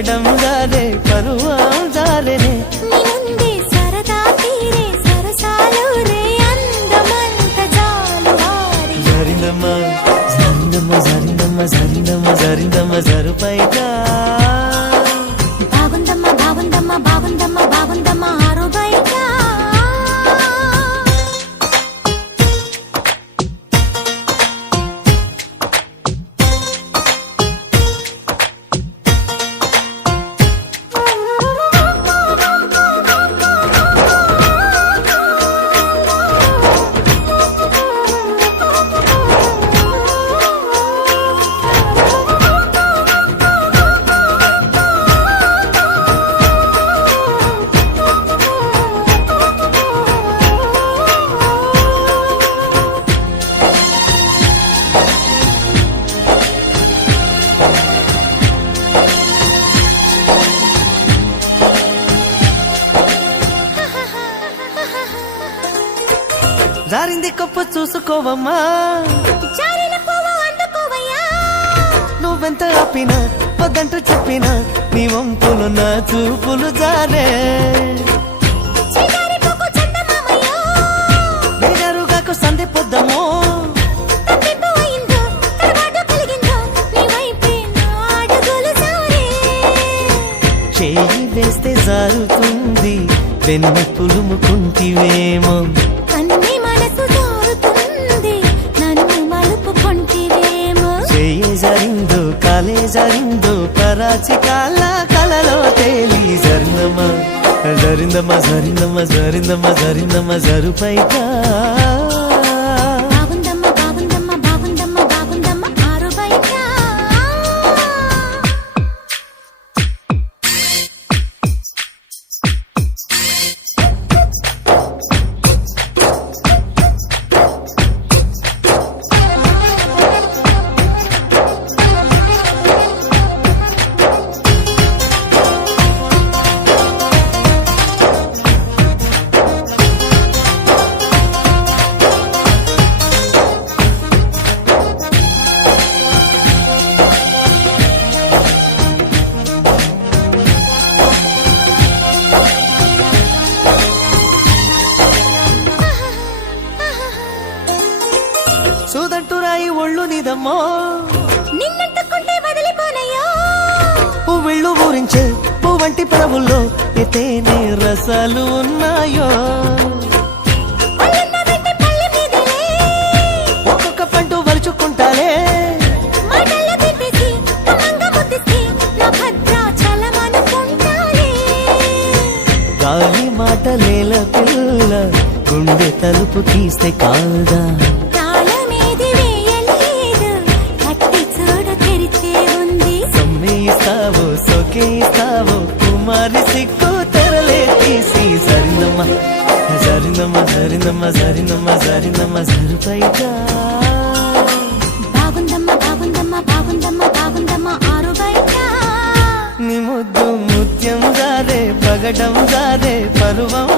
పగడం జారే పరువం జారెనే నింది సరదా తీరే సరసాలు రే అందమంత జాలు వారి జరినమ్మ జరినమ్మ జరినమ్మ జరినమ్మ జరినమ్మ జరుపైగా బాగుందమ్మ బాగుందమ్మ బాగుందమ్మ బాగుందమ్మ ఆరు బయట జారింది కప్పు చూసుకోవమ్మా జారిన పువ్వు అందుకోవయ్యా నువ్వెంత ఆపినా వద్దంటూ చెప్పినా నీ వంపులు నా చూపులు జారే చిగారి పువ్వు చందమామయ్యో వేగరుగాకు సంధి పొద్దమో తప్పిపు అయిందో తడబాటు కలిగిందో నీ వైపే నా అడుగులు సారే చేయి వేస్తే జారుతుంది వెన్ను పులుముకుంటివేమో కన్ని మనసు జారుతుంది నన్ను మలుపుకుంటివేమో చేయి జరిందో కాలే జరిందో పరాచి కాల కలలో తేలి జరినమ్మ జరినమ్మ జరినమ్మ జరినమ్మ జరినమ్మ జరుపైగా బాగుందమ్మ బాగుందమ్మ బాగుందమ్మ బాగుందమ్మ ఆరు బయట సూదంటూ రాయి ఒళ్ళు నీదమ్మో నిన్నట్టుకుంటే వదిలిపోనయ్యో పువ్విళ్ళు ఊరించే పువ్వంటి పరవుల్లో ఎతేనే రసాలు ఉన్నాయో ఒళ్ళన్న వెంట పల్లె మీదలే ఒక్కొక్క పండు వలుచుకుంటాలే మాటల్లో తిప్పేసి కమంగా ముద్దిస్తే నా భద్రాచలమనుకుంటాలే గాలి మాటలేల పిల్ల గుండె తలుపు తీస్తే కాదా తాళమేది వేయలేదు కట్టి చూడ తెరిచే ఉంది సమ్మేయిస్తావో సోకేయిస్తావో కుమారి సిక్కు తెరలే తీసి జరినమ్మ జరినమ్మ జరినమ్మ జరినమ్మ జరినమ్మ జరుపైగా బాగుందమ్మ బాగుందమ్మ బాగుందమ్మ బాగుందమ్మ ఆరు బయట నీ ముద్దు ముత్యం జారే పగడం జారే పరువం